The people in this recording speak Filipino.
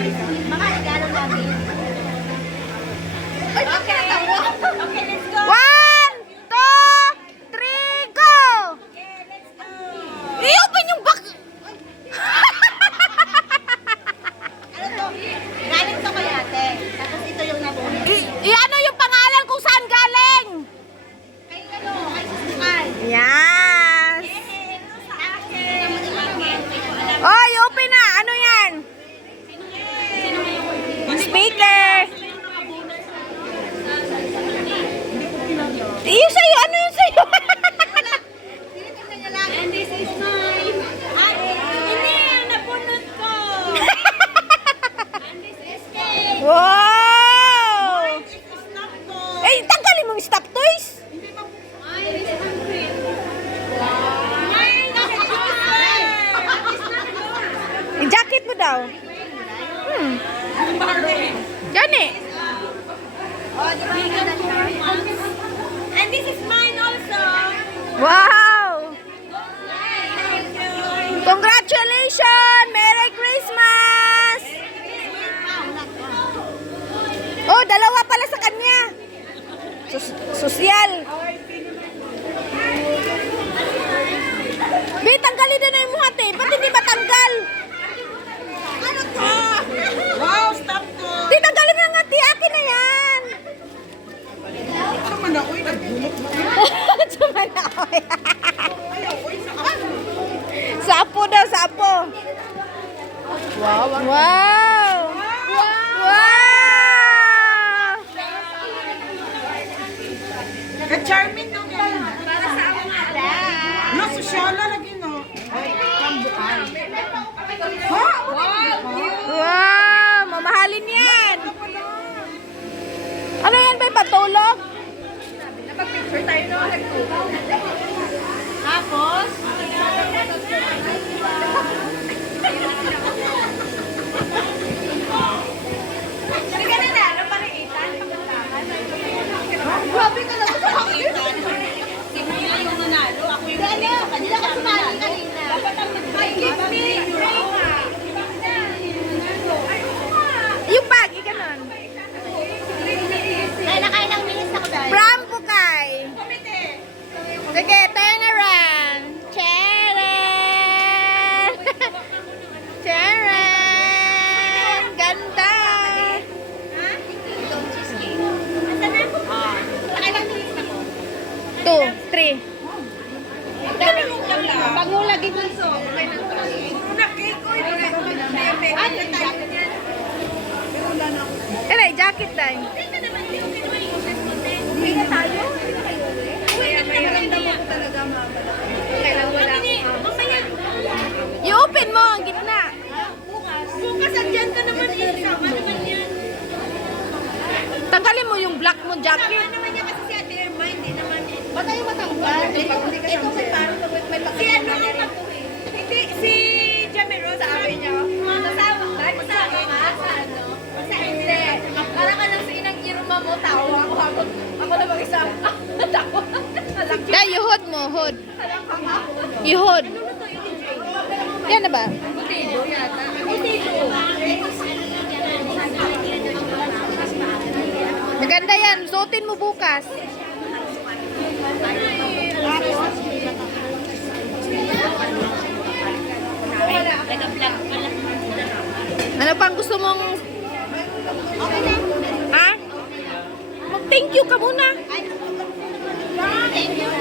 Mga regalo namin. Okay, okay, let's go. 1, 2, 3, go! Okay, let's go. I-open yung box! Ano to? Galing to kay ate. Tapos ito yung nabunod. I-ano yung pangalan kung saan galing? Kay ano? Kay Susukan. Yes! Ito sa akin. Oh, i-open na! Ano yan? Speaker! Yung sa'yo! Ano yung sa'yo? And this is mine. Ay, hindi, nabunod ko. And this is cake. Wow! This is not ko. Eh, tanggalin mong stop toys! Mine is hungry. Mine is juicy. It's not yours. I-jacket mo daw. Gani. Oh, di ba yun na siya? And this is mine also. Wow! Congratulations! Merry Christmas! Oh, dalawa pala sa kanya. Sosyal. Bi, tanggalin na yung muhat eh. Ba't hindi matanggal? Ano to? Wow, stop to. Di, tanggalin mo nga. Di, akin na yan. Naman ako, nagbunot mo. Sumanaoy. Sapo daw, sapo. Wow. Wow. Wow. Ka-charming nung yan. Para sa ako nga lang. No, sosyala lagi no. Ay, kambukan. Ha? Wow, mamahalin yan. Ano yan, may patulog? Napag-picture tayo no, tapos, sige na na, ano pa rin itan? Grabe ka lang sa akin. Si Mia yung nanalo, ako yung nanalo sa kanya. Hindi ka sumali kanina. Dapat ang nag-break. Give me. Yung bag, ganon. Kaya nakailang minutes ako dahil. From Bukay. Sige, turn around. Charan! Charan! Ganda! Nakailang minutes ako. 2, 3. Pangula dito so. Una cake ko. Ay, jacket yan. Kaya, jacket tayo. Hindi na tayo. Kaya maganda mo ko talaga kailangan wala. Masaya. I-open mo ang gitna. Bukas andyan ka naman isama naman yan. Tanggalin mo yung black mo Sama jacket. naman yan kasi si Ate Irma, hindi naman. Ba't tayo matanggal? Ito may parang may si ano hindi, si Jamiro sabi niya. Kasama ka? Kasama ka? Sa ano? Sa hindi. Para ka lang sa inang Irma mo, tawa ako. Ako na mag-isa. Tawa. Dahil yuhod mo, hood. Yuhod. Yan na ba? Butido yata. Butido. Maganda yan. Suotin mo bukas. Ano pang gusto mong... Ha? Mag-thank you ka muna. Thank you.